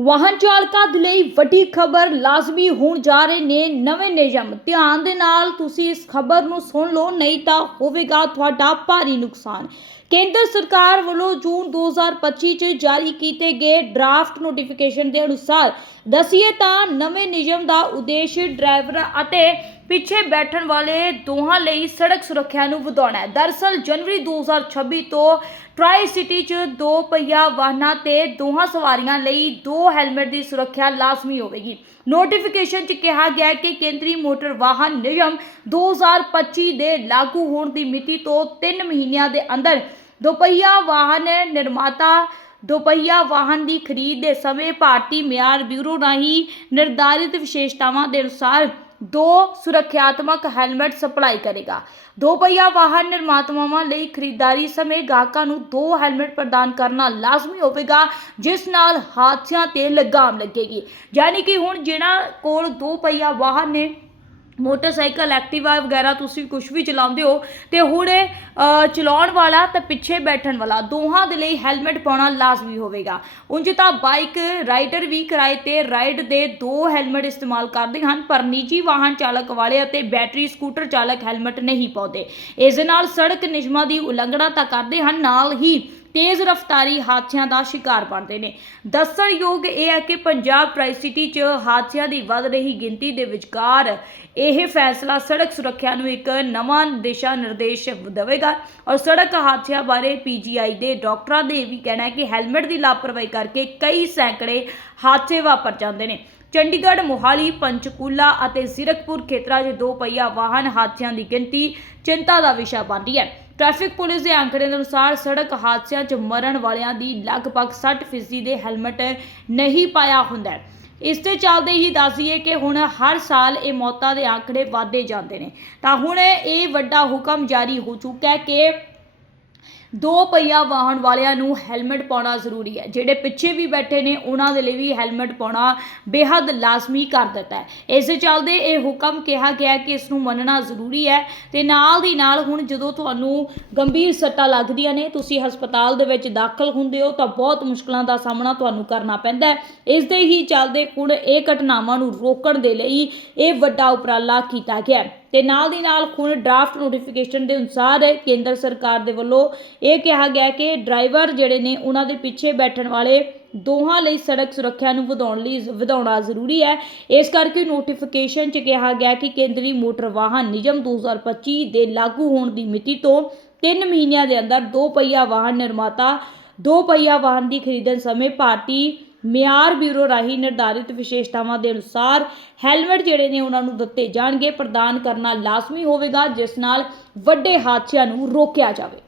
ਵਾਹਨ ਚਾਲਕਾਂ ਦੇ ਲਈ ਵੱਡੀ ਖਬਰ ਲਾਜ਼ਮੀ ਹੋਣ ਜਾ ਰਹੇ ਨੇ, ਨਵੇਂ ਨਿਯਮ। ਧਿਆਨ ਦੇ ਨਾਲ ਤੁਸੀਂ ਇਸ ਖਬਰ ਨੂੰ ਸੁਣ ਲਓ, ਨਹੀਂ ਤਾਂ ਹੋਵੇਗਾ ਤੁਹਾਡਾ ਭਾਰੀ ਨੁਕਸਾਨ। ਕੇਂਦਰ ਸਰਕਾਰ ਵੱਲੋਂ ਜੂਨ 2025 ਚ ਜਾਰੀ ਕੀਤੇ ਗਏ ਡਰਾਫਟ ਨੋਟੀਫਿਕੇਸ਼ਨ ਦੇ ਅਨੁਸਾਰ ਦਸੀਏ ਤਾਂ ਨਵੇਂ ਨਿਯਮ ਦਾ ਉਦੇਸ਼ ਡਰਾਈਵਰ ਅਤੇ ਪਿੱਛੇ ਬੈਠਣ ਵਾਲੇ ਦੋਹਾਂ ਲਈ ਸੜਕ ਸੁਰੱਖਿਆ ਨੂੰ ਵਧਾਉਣਾ ਹੈ। ਦਰਅਸਲ, ਜਨਵਰੀ 2026 ਤੋਂ ਟਰਾਈ ਸਿਟੀ 'ਚ ਦੋ ਪਹੀਆ ਵਾਹਨਾਂ ਤੇ ਦੋਹਾਂ ਸਵਾਰੀਆਂ ਲਈ ਦੋ ਹੈਲਮਟ ਦੀ ਸੁਰੱਖਿਆ ਲਾਜ਼ਮੀ ਹੋਵੇਗੀ। ਨੋਟੀਫਿਕੇਸ਼ਨ 'ਚ ਕਿਹਾ ਗਿਆ ਕਿ ਕੇਂਦਰੀ ਮੋਟਰ ਵਾਹਨ ਨਿਯਮ 2025 ਦੇ ਲਾਗੂ ਹੋਣ ਦੀ ਮਿਤੀ ਤੋਂ 3 ਮਹੀਨਿਆਂ ਦੇ ਅੰਦਰ ਦੁਪਹੀਆ ਵਾਹਨ ਨਿਰਮਾਤਾ ਦੁਪਹੀਆ ਵਾਹਨ ਦੀ ਖਰੀਦ ਦੇ ਸਮੇਂ ਭਾਰਤੀ ਮਿਆਰ ਬਿਊਰੋ ਰਾਹੀਂ ਨਿਰਧਾਰਿਤ ਵਿਸ਼ੇਸ਼ਤਾਵਾਂ ਦੇ ਅਨੁਸਾਰ ਦੋ ਸੁਰੱਖਿਆਤਮਕ ਹੈਲਮਟ ਸਪਲਾਈ ਕਰੇਗਾ। ਦੋ ਪਹੀਆ ਵਾਹਨ ਨਿਰਮਾਤਾਵਾਂ ਲਈ ਖਰੀਦਦਾਰੀ ਸਮੇਂ ਗਾਹਕਾਂ ਨੂੰ ਦੋ ਹੈਲਮਟ ਪ੍ਰਦਾਨ ਕਰਨਾ ਲਾਜ਼ਮੀ ਹੋਵੇਗਾ, ਜਿਸ ਨਾਲ ਹਾਦਸਿਆਂ ਤੇ ਲਗਾਮ ਲੱਗੇਗੀ। ਯਾਨੀ ਕਿ ਹੁਣ ਜਿਨ੍ਹਾਂ ਕੋਲ ਦੋ ਪਹੀਆ ਵਾਹਨ ਨੇ ਮੋਟਰਸਾਈਕਲ, ਐਕਟਿਵਾ ਵਗੈਰਾ ਤੁਸੀਂ ਕੁਝ ਵੀ ਚਲਾਉਂਦੇ ਹੋ ਤੇ ਹੁਣ ਚਲਾਉਣ ਵਾਲਾ ਤੇ ਪਿੱਛੇ ਬੈਠਣ ਵਾਲਾ ਦੋਹਾਂ ਦੇ ਲਈ ਹੈਲਮਟ ਪਾਉਣਾ ਲਾਜ਼ਮੀ ਹੋਵੇਗਾ। ਉਂਝ ਤਾਂ ਬਾਈਕ ਰਾਈਡਰ ਵੀ ਕਿਰਾਏ ਤੇ ਰਾਈਡ ਦੇ ਦੋ ਹੈਲਮਟ ਇਸਤੇਮਾਲ ਕਰਦੇ ਹਨ, ਪਰ ਨਿੱਜੀ ਵਾਹਨ ਚਾਲਕ ਵਾਲੇ ਅਤੇ ਬੈਟਰੀ ਸਕੂਟਰ ਚਾਲਕ ਹੈਲਮਟ ਨਹੀਂ ਪਾਉਂਦੇ। ਇਸ ਦੇ ਨਾਲ ਸੜਕ ਨਿਯਮਾਂ ਦੀ ਉਲੰਘਣਾ ਤਾਂ ਕਰਦੇ ਹਨ, ਨਾਲ ਹੀ ਤੇਜ਼ ਰਫ਼ਤਾਰੀ ਹਾਦਸਿਆਂ ਦਾ ਸ਼ਿਕਾਰ ਬਣਦੇ ਨੇ। ਦੱਸਣਯੋਗ ਇਹ ਹੈ ਕਿ ਪੰਜਾਬ ਟਰਾਈ ਸਿਟੀ 'ਚ ਹਾਦਸਿਆਂ ਦੀ ਵੱਧ ਰਹੀ ਗਿਣਤੀ ਦੇ ਵਿਚਕਾਰ ਇਹ ਫੈਸਲਾ ਸੜਕ ਸੁਰੱਖਿਆ ਨੂੰ ਇੱਕ ਨਵਾਂ ਦਿਸ਼ਾ ਨਿਰਦੇਸ਼ ਦੇਵੇਗਾ ਔਰ ਸੜਕ ਹਾਦਸਿਆਂ ਬਾਰੇ ਪੀਜੀਆਈ ਦੇ ਡਾਕਟਰਾਂ ਦੇ ਵੀ ਕਹਿਣਾ ਹੈ ਕਿ ਹੈਲਮਟ ਦੀ ਲਾਪਰਵਾਹੀ ਕਰਕੇ ਕਈ ਸੈਂਕੜੇ ਹਾਦਸੇ ਵਾਪਰ ਜਾਂਦੇ ਨੇ। ਚੰਡੀਗੜ੍ਹ, ਮੋਹਾਲੀ, ਪੰਚਕੂਲਾ ਅਤੇ ਜ਼ੀਰਕਪੁਰ ਖੇਤਰਾਂ 'ਚ ਦੋ ਪਹੀਆ ਵਾਹਨ ਹਾਦਸਿਆਂ ਦੀ ਗਿਣਤੀ ਚਿੰਤਾ ਦਾ ਵਿਸ਼ਾ ਬਣ ਰਹੀ ਹੈ। ਟ੍ਰੈਫਿਕ ਪੁਲਿਸ ਦੇ ਅੰਕੜੇ ਦੇ ਅਨੁਸਾਰ ਸੜਕ ਹਾਦਸਿਆਂ 'ਚ ਮਰਨ ਵਾਲਿਆਂ ਦੀ ਲਗਭਗ 60% ਦੇ ਹੈਲਮਟ ਨਹੀਂ ਪਾਇਆ ਹੁੰਦਾ ਹੈ। ਇਸ ਤੇ ਚੱਲਦੇ ਹੀ ਦੱਸੀਏ ਕਿ ਹੁਣ ਹਰ ਸਾਲ ਇਹ ਮੌਤਾਂ ਦੇ ਆંકੜੇ ਵਧਦੇ ਜਾਂਦੇ ਨੇ। ਤਾਂ ਹੁਣ ਇਹ ਵੱਡਾ ਹੁਕਮ ਜਾਰੀ ਹੋ ਚੁੱਕਾ ਹੈ ਕਿ ਦੋ ਪਹੀਆ ਵਾਹਨ ਵਾਲਿਆਂ ਨੂੰ ਹੈਲਮਟ ਪਾਉਣਾ ਜ਼ਰੂਰੀ ਹੈ। ਜਿਹੜੇ ਪਿੱਛੇ ਵੀ ਬੈਠੇ ਨੇ, ਉਹਨਾਂ ਦੇ ਲਈ ਵੀ ਹੈਲਮਟ ਪਾਉਣਾ ਬੇਹੱਦ ਲਾਜ਼ਮੀ ਕਰ ਦਿੱਤਾ ਹੈ। ਇਸ ਦੇ ਚੱਲਦੇ ਇਹ ਹੁਕਮ ਕਿਹਾ ਗਿਆ ਕਿ ਇਸ ਨੂੰ ਮੰਨਣਾ ਜ਼ਰੂਰੀ ਹੈ ਤੇ ਨਾਲ ਦੀ ਨਾਲ ਹੁਣ ਜਦੋਂ ਤੁਹਾਨੂੰ ਗੰਭੀਰ ਸੱਟਾਂ ਲੱਗਦੀਆਂ ਨੇ, ਤੁਸੀਂ ਹਸਪਤਾਲ ਦੇ ਵਿੱਚ ਦਾਖਲ ਹੁੰਦੇ ਹੋ, ਤਾਂ ਬਹੁਤ ਮੁਸ਼ਕਲਾਂ ਦਾ ਸਾਹਮਣਾ ਤੁਹਾਨੂੰ ਕਰਨਾ ਪੈਂਦਾ ਹੈ। ਇਸ ਦੇ ਹੀ ਚੱਲਦੇ ਹੁਣ ਇਹ ਘਟਨਾਵਾਂ ਨੂੰ ਰੋਕਣ ਦੇ ਲਈ ਇਹ ਵੱਡਾ ਉਪਰਾਲਾ ਕੀਤਾ ਗਿਆ ਤੇ ਨਾਲ ਦੀ ਨਾਲ ਹੁਣ ਡਰਾਫਟ ਨੋਟੀਫਿਕੇਸ਼ਨ ਦੇ ਅਨੁਸਾਰ ਕੇਂਦਰ ਸਰਕਾਰ ਦੇ ਵੱਲੋਂ ਇਹ ਕਿਹਾ ਗਿਆ ਕਿ ਡਰਾਈਵਰ ਜਿਹੜੇ ਨੇ ਉਹਨਾਂ ਦੇ ਪਿੱਛੇ ਬੈਠਣ ਵਾਲੇ ਦੋਹਾਂ ਲਈ ਸੜਕ ਸੁਰੱਖਿਆ ਨੂੰ ਵਧਾਉਣ ਲਈ ਵਧਾਉਣਾ ਜ਼ਰੂਰੀ ਹੈ। ਇਸ ਕਰਕੇ ਨੋਟੀਫਿਕੇਸ਼ਨ 'ਚ ਕਿਹਾ ਗਿਆ ਕਿ ਕੇਂਦਰੀ ਮੋਟਰ ਵਾਹਨ ਨਿਯਮ 2025 ਦੇ ਲਾਗੂ ਹੋਣ ਦੀ ਮਿਤੀ ਤੋਂ 3 ਮਹੀਨਿਆਂ ਦੇ ਅੰਦਰ ਦੋ ਪਹੀਆ ਵਾਹਨ ਨਿਰਮਾਤਾ, ਦੋ ਪਹੀਆ ਵਾਹਨ ਦੀ ਖਰੀਦਣ ਸਮੇਂ ਭਾਰਤੀ ਮਿਆਰ ਬਿਊਰੋ ਰਾਹੀਂ ਨਿਰਧਾਰਿਤ ਵਿਸ਼ੇਸ਼ਤਾਵਾਂ ਦੇ ਅਨੁਸਾਰ ਹੈਲਮਟ ਜਿਹੜੇ ਨੇ ਉਹਨਾਂ ਨੂੰ ਦਿੱਤੇ ਜਾਣਗੇ, ਪ੍ਰਦਾਨ ਕਰਨਾ ਲਾਜ਼ਮੀ ਹੋਵੇਗਾ, ਜਿਸ ਨਾਲ ਵੱਡੇ ਹਾਦਸਿਆਂ ਨੂੰ ਰੋਕਿਆ ਜਾਵੇ।